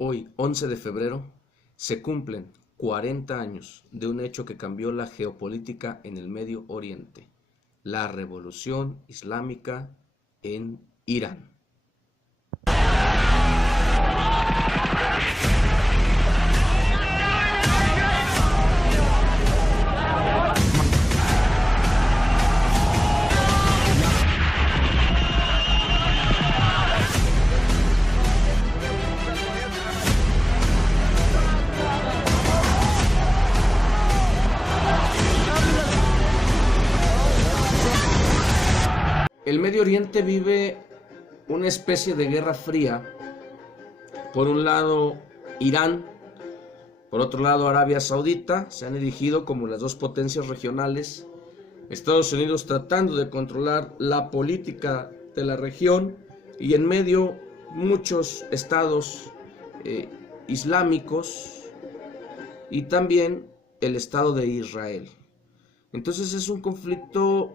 Hoy, 11 de febrero, se cumplen 40 años de un hecho que cambió la geopolítica en el Medio Oriente, la Revolución Islámica en Irán. El Medio Oriente vive una especie de guerra fría. Por un lado, Irán, por otro lado, Arabia Saudita se han erigido como las dos potencias regionales. Estados Unidos tratando de controlar la política de la región y en medio muchos estados islámicos y también el Estado de Israel. Entonces es un conflicto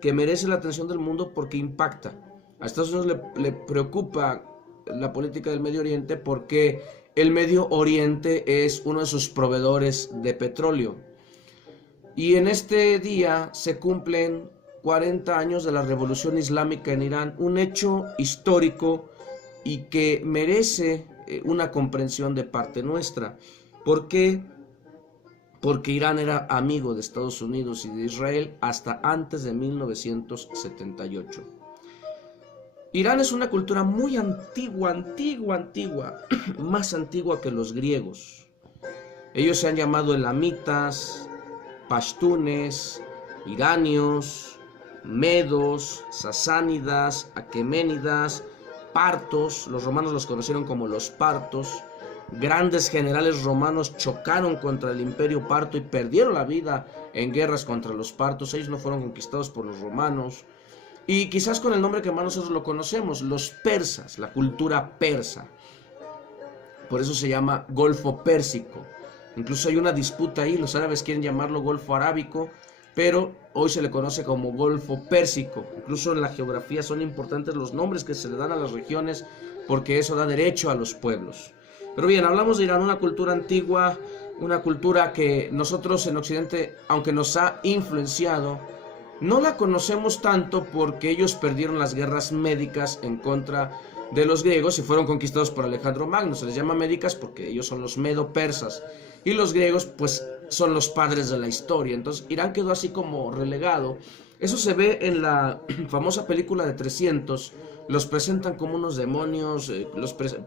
que merece la atención del mundo porque impacta. A Estados Unidos le preocupa la política del Medio Oriente porque el Medio Oriente es uno de sus proveedores de petróleo. Y en este día se cumplen 40 años de la Revolución Islámica en Irán, un hecho histórico y que merece una comprensión de parte nuestra. ¿Por qué? Porque Irán era amigo de Estados Unidos y de Israel hasta antes de 1978. Irán es una cultura muy antigua, más antigua que los griegos. Ellos se han llamado elamitas, pashtunes, iranios, medos, sasánidas, aqueménidas, partos. Los romanos los conocieron como los partos. Grandes generales romanos chocaron contra el imperio parto y perdieron la vida en guerras contra los partos. Ellos no fueron conquistados por los romanos. Y quizás con el nombre que más nosotros lo conocemos, los persas, la cultura persa. Por eso se llama Golfo Pérsico. Incluso hay una disputa ahí, los árabes quieren llamarlo Golfo Arábico, pero hoy se le conoce como Golfo Pérsico. Incluso en la geografía son importantes los nombres que se le dan a las regiones porque eso da derecho a los pueblos. Pero bien, hablamos de Irán, una cultura antigua, una cultura que nosotros en Occidente, aunque nos ha influenciado, no la conocemos tanto porque ellos perdieron las guerras médicas en contra de los griegos y fueron conquistados por Alejandro Magno. Se les llama médicas porque ellos son los medo-persas y los griegos pues son los padres de la historia. Entonces Irán quedó así como relegado. Eso se ve en la famosa película de 300. Los presentan como unos demonios,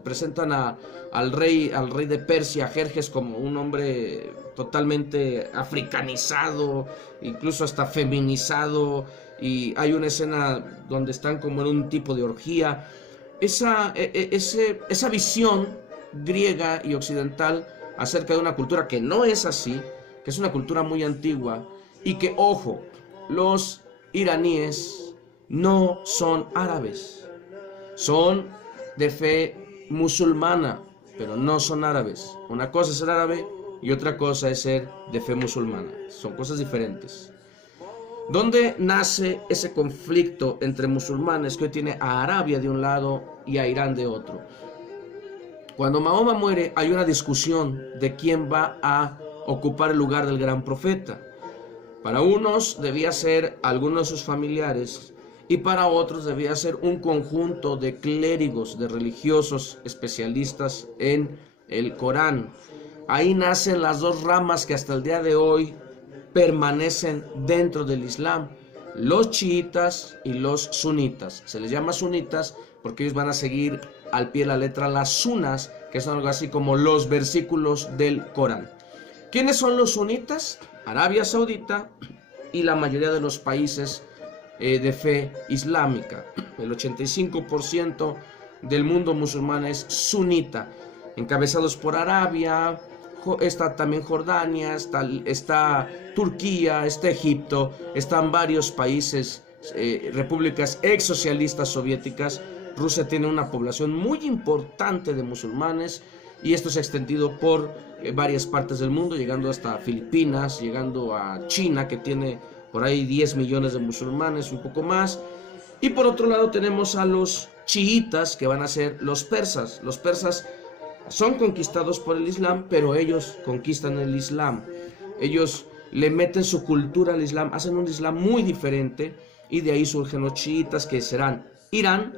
presentan al rey de Persia, Jerjes, como un hombre totalmente africanizado, incluso hasta feminizado, y hay una escena donde están como en un tipo de orgía. Esa visión griega y occidental acerca de una cultura que no es así, que es una cultura muy antigua, y que, ojo, los iraníes no son árabes. Son de fe musulmana, pero no son árabes. Una cosa es ser árabe y otra cosa es ser de fe musulmana. Son cosas diferentes. ¿Dónde nace ese conflicto entre musulmanes que hoy tiene a Arabia de un lado y a Irán de otro? Cuando Mahoma muere hay una discusión de quién va a ocupar el lugar del gran profeta. Para unos debía ser alguno de sus familiares y para otros debía ser un conjunto de clérigos, de religiosos especialistas en el Corán. Ahí nacen las dos ramas que hasta el día de hoy permanecen dentro del Islam, los chiitas y los sunitas. Se les llama sunitas porque ellos van a seguir al pie de la letra las sunas, que son algo así como los versículos del Corán. ¿Quiénes son los sunitas? Arabia Saudita y la mayoría de los países de fe islámica. El 85% del mundo musulmán es sunita, encabezados por Arabia, está también Jordania, está Turquía, está Egipto, están varios países, repúblicas ex socialistas soviéticas. Rusia tiene una población muy importante de musulmanes y esto se ha extendido por varias partes del mundo, llegando hasta Filipinas, llegando a China, que tiene por ahí 10 millones de musulmanes, un poco más. Y por otro lado tenemos a los chiitas, que van a ser los persas. Los persas Son conquistados por el Islam, pero ellos conquistan el Islam. Ellos le meten su cultura al Islam, hacen un Islam muy diferente, y de ahí surgen los chiitas, que serán Irán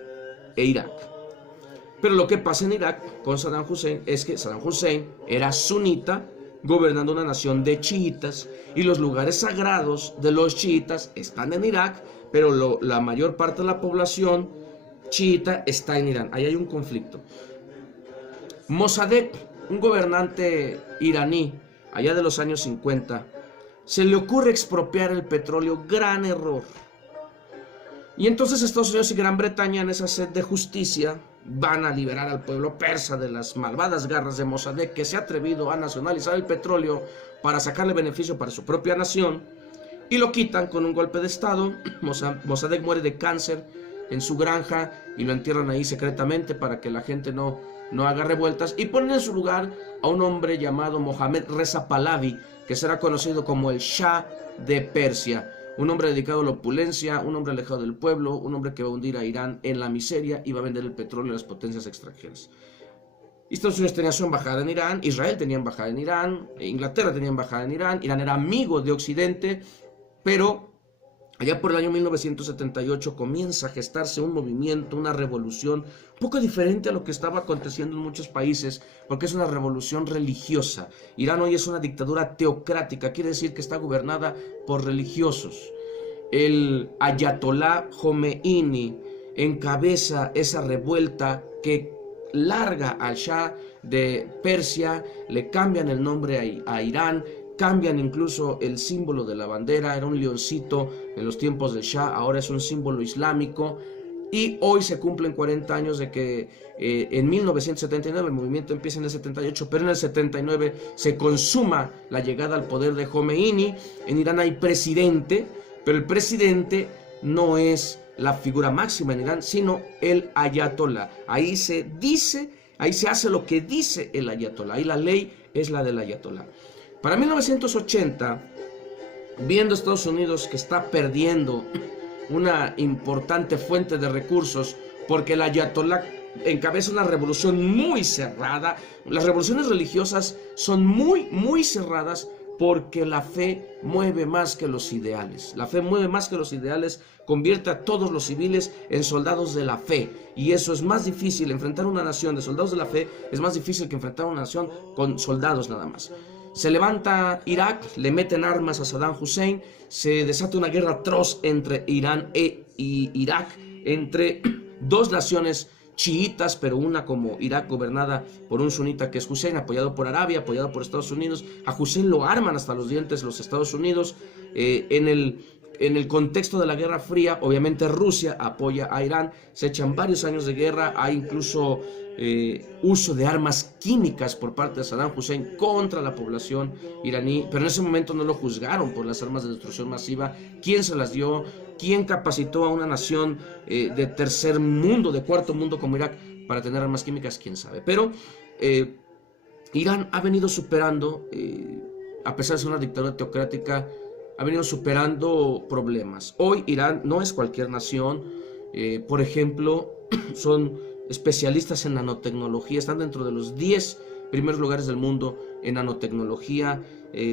e Irak. Pero lo que pasa en Irak con Saddam Hussein es que Saddam Hussein era sunita, gobernando una nación de chiitas, y los lugares sagrados de los chiitas están en Irak, pero la mayor parte de la población chiita está en Irán. Ahí hay un conflicto. Mossadegh, un gobernante iraní allá de los años 50, se le ocurre expropiar el petróleo, gran error. Y entonces Estados Unidos y Gran Bretaña, en esa sed de justicia, van a liberar al pueblo persa de las malvadas garras de Mossadegh, que se ha atrevido a nacionalizar el petróleo para sacarle beneficio para su propia nación, y lo quitan con un golpe de estado. Mossadegh muere de cáncer en su granja y lo entierran ahí secretamente para que la gente no haga revueltas, y ponen en su lugar a un hombre llamado Mohammad Reza Pahlavi, que será conocido como el Shah de Persia. Un hombre dedicado a la opulencia, un hombre alejado del pueblo, un hombre que va a hundir a Irán en la miseria y va a vender el petróleo a las potencias extranjeras. Estados Unidos tenía su embajada en Irán, Israel tenía embajada en Irán, Inglaterra tenía embajada en Irán, Irán era amigo de Occidente, pero allá por el año 1978 comienza a gestarse un movimiento, una revolución, un poco diferente a lo que estaba aconteciendo en muchos países, porque es una revolución religiosa. Irán hoy es una dictadura teocrática, quiere decir que está gobernada por religiosos. El ayatolá Khomeini encabeza esa revuelta que larga al Shah de Persia, le cambian el nombre a Irán, cambian incluso el símbolo de la bandera, era un leoncito en los tiempos del Shah, ahora es un símbolo islámico, y hoy se cumplen 40 años de que en 1979, el movimiento empieza en el 78, pero en el 79 se consuma la llegada al poder de Khomeini. En Irán hay presidente, pero el presidente no es la figura máxima en Irán, sino el ayatolá. Ahí se hace lo que dice el ayatolá, ahí la ley es la del ayatolá. Para 1980, viendo Estados Unidos que está perdiendo una importante fuente de recursos, porque el ayatolá encabeza una revolución muy cerrada. Las revoluciones religiosas son muy cerradas, porque la fe mueve más que los ideales. La fe mueve más que los ideales, convierte a todos los civiles en soldados de la fe, y eso es más difícil. Enfrentar una nación de soldados de la fe es más difícil que enfrentar una nación con soldados nada más. Se levanta Irak, le meten armas a Saddam Hussein, se desata una guerra atroz entre Irán e Irak, entre dos naciones chiitas, pero una como Irak gobernada por un sunita que es Hussein, apoyado por Arabia, apoyado por Estados Unidos. A Hussein lo arman hasta los dientes los Estados Unidos. En el contexto de la Guerra Fría, obviamente Rusia apoya a Irán, se echan varios años de guerra, hay incluso uso de armas químicas por parte de Saddam Hussein contra la población iraní, pero en ese momento no lo juzgaron por las armas de destrucción masiva. ¿Quién se las dio? ¿Quién capacitó a una nación de tercer mundo, de cuarto mundo como Irak para tener armas químicas? ¿Quién sabe? Pero Irán ha venido superando, a pesar de ser una dictadura teocrática, ha venido superando problemas. Hoy Irán no es cualquier nación. Por ejemplo, son especialistas en nanotecnología, están dentro de los 10 primeros lugares del mundo en nanotecnología,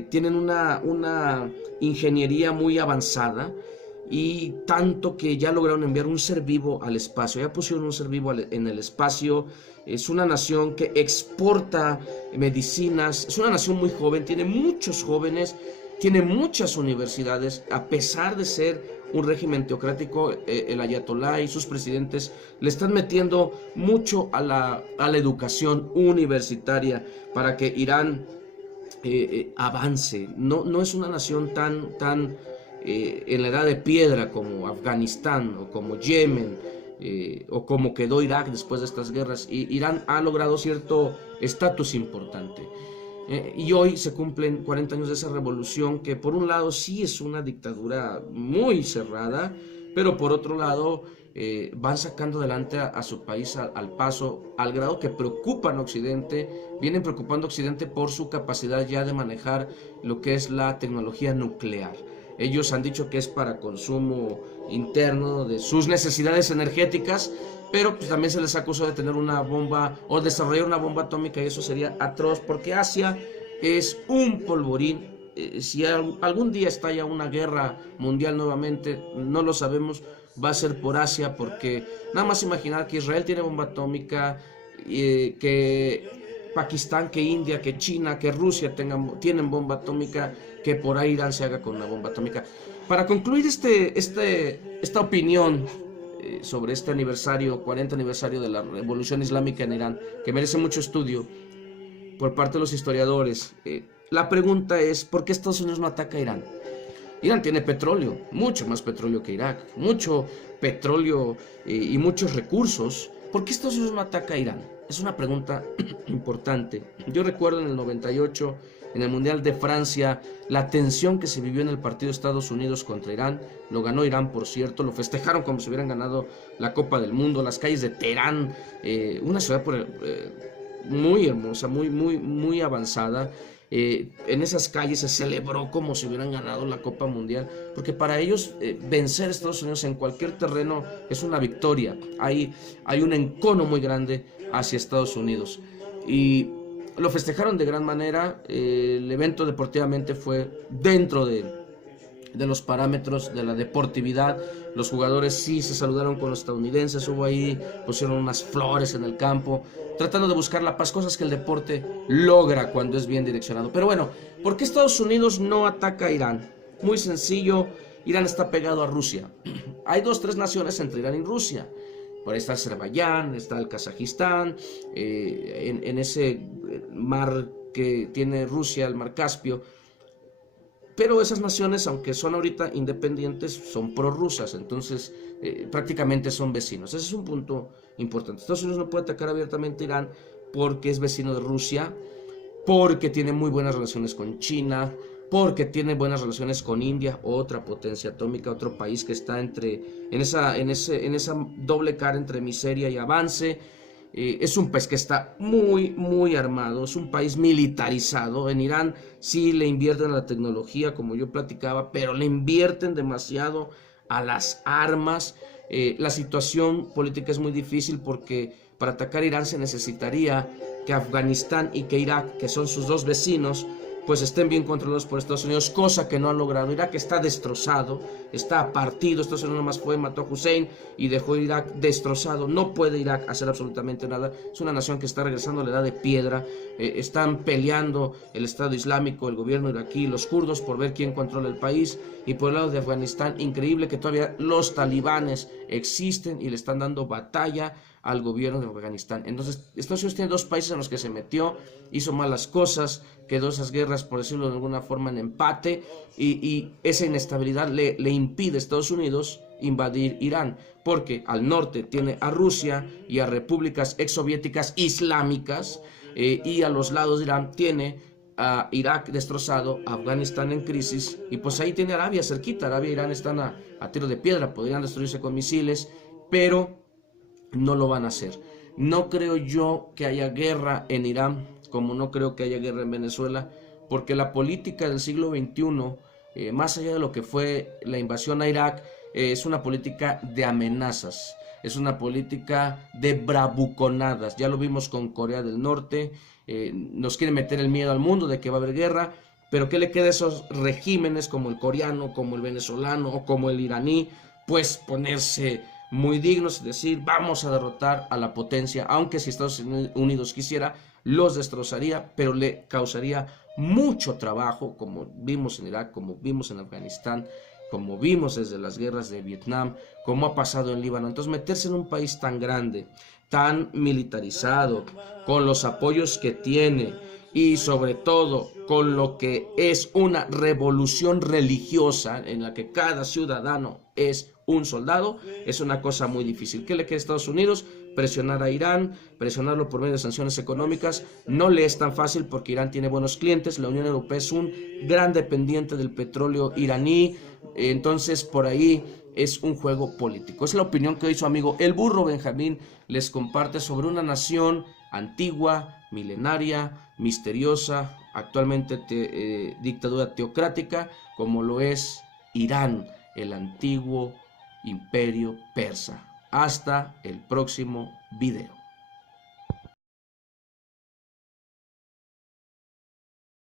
tienen una ingeniería muy avanzada, y tanto que ya lograron enviar un ser vivo al espacio, ya pusieron un ser vivo en el espacio. Es una nación que exporta medicinas, es una nación muy joven, tiene muchos jóvenes, tiene muchas universidades, a pesar de ser un régimen teocrático. El ayatolá y sus presidentes le están metiendo mucho a la educación universitaria para que Irán avance. No es una nación tan en la edad de piedra como Afganistán o como Yemen, o como quedó Irak después de estas guerras. Irán ha logrado cierto estatus importante. Y hoy se cumplen 40 años de esa revolución, que por un lado sí es una dictadura muy cerrada, pero por otro lado van sacando adelante a su país al paso, al grado que preocupan a Occidente, vienen preocupando a Occidente por su capacidad ya de manejar lo que es la tecnología nuclear. Ellos han dicho que es para consumo interno de sus necesidades energéticas, pero pues también se les acusó de tener una bomba o desarrollar una bomba atómica, y eso sería atroz porque Asia es un polvorín. Si algún día estalla una guerra mundial nuevamente, no lo sabemos, va a ser por Asia, porque nada más imaginar que Israel tiene bomba atómica, que Pakistán, que India, que China, que Rusia tienen bomba atómica, que por ahí Irán se haga con una bomba atómica. Para concluir esta opinión sobre este aniversario, 40 aniversario de la Revolución Islámica en Irán, que merece mucho estudio por parte de los historiadores, la pregunta es, ¿por qué Estados Unidos no ataca a Irán? Irán tiene petróleo, mucho más petróleo que Irak, mucho petróleo y muchos recursos. ¿Por qué Estados Unidos no ataca a Irán? Es una pregunta importante. Yo recuerdo en el 98, en el Mundial de Francia, la tensión que se vivió en el partido de Estados Unidos contra Irán. Lo ganó Irán, por cierto, lo festejaron como si hubieran ganado la Copa del Mundo. Las calles de Teherán, una ciudad muy hermosa, muy avanzada. En esas calles se celebró como si hubieran ganado la Copa Mundial, porque para ellos vencer a Estados Unidos en cualquier terreno es una victoria. Hay un encono muy grande hacia Estados Unidos y lo festejaron de gran manera. El evento deportivamente fue dentro de los parámetros de la deportividad. Los jugadores sí se saludaron con los estadounidenses, hubo ahí, pusieron unas flores en el campo, tratando de buscar la paz, cosas que el deporte logra cuando es bien direccionado. Pero bueno, ¿por qué Estados Unidos no ataca a Irán? Muy sencillo, Irán está pegado a Rusia. Hay 2-3 naciones entre Irán y Rusia. Por ahí está Azerbaiyán, está el Kazajistán, en ese mar que tiene Rusia, el mar Caspio. Pero esas naciones, aunque son ahorita independientes, son prorrusas, entonces prácticamente son vecinos. Ese es un punto importante. Estados Unidos no puede atacar abiertamente a Irán porque es vecino de Rusia, porque tiene muy buenas relaciones con China, porque tiene buenas relaciones con India, otra potencia atómica, otro país que está en esa doble cara entre miseria y avance. Es un país que está muy armado, es un país militarizado. En Irán sí le invierten a la tecnología, como yo platicaba, pero le invierten demasiado a las armas. La situación política es muy difícil porque para atacar a Irán se necesitaría que Afganistán y que Irak, que son sus dos vecinos, pues estén bien controlados por Estados Unidos, cosa que no han logrado. Irak está destrozado, está partido. Estados Unidos nomás mató a Hussein y dejó Irak destrozado. No puede Irak hacer absolutamente nada. Es una nación que está regresando a la edad de piedra. Están peleando el Estado Islámico, el gobierno iraquí, los kurdos por ver quién controla el país. Y por el lado de Afganistán, increíble que todavía los talibanes existen y le están dando batalla al gobierno de Afganistán. Entonces, Estados Unidos tiene 2 países en los que se metió, hizo malas cosas, quedó esas guerras, por decirlo de alguna forma, en empate, y esa inestabilidad le impide a Estados Unidos invadir Irán, porque al norte tiene a Rusia y a repúblicas exsoviéticas islámicas, y a los lados de Irán tiene a Irak destrozado, Afganistán en crisis, y pues ahí tiene Arabia cerquita. Arabia e Irán están a tiro de piedra, podrían destruirse con misiles, pero no lo van a hacer. No creo yo que haya guerra en Irán, como no creo que haya guerra en Venezuela, porque la política del siglo XXI, más allá de lo que fue la invasión a Irak, es una política de amenazas, es una política de bravuconadas. Ya lo vimos con Corea del Norte. Nos quieren meter el miedo al mundo de que va a haber guerra, pero ¿qué le queda a esos regímenes como el coreano, como el venezolano o como el iraní? Pues ponerse muy dignos y decir, vamos a derrotar a la potencia, aunque si Estados Unidos quisiera, los destrozaría, pero le causaría mucho trabajo, como vimos en Irak, como vimos en Afganistán, como vimos desde las guerras de Vietnam, como ha pasado en Líbano. Entonces, meterse en un país tan grande, tan militarizado, con los apoyos que tiene y sobre todo con lo que es una revolución religiosa en la que cada ciudadano es un soldado, es una cosa muy difícil. ¿Qué le queda a Estados Unidos? Presionar a Irán, presionarlo por medio de sanciones económicas. No le es tan fácil porque Irán tiene buenos clientes, la Unión Europea es un gran dependiente del petróleo iraní, entonces por ahí es un juego político. Es la opinión que hoy su amigo El Burro Benjamín les comparte sobre una nación antigua, milenaria, misteriosa, actualmente dictadura teocrática, como lo es Irán, el antiguo imperio persa. Hasta el próximo video.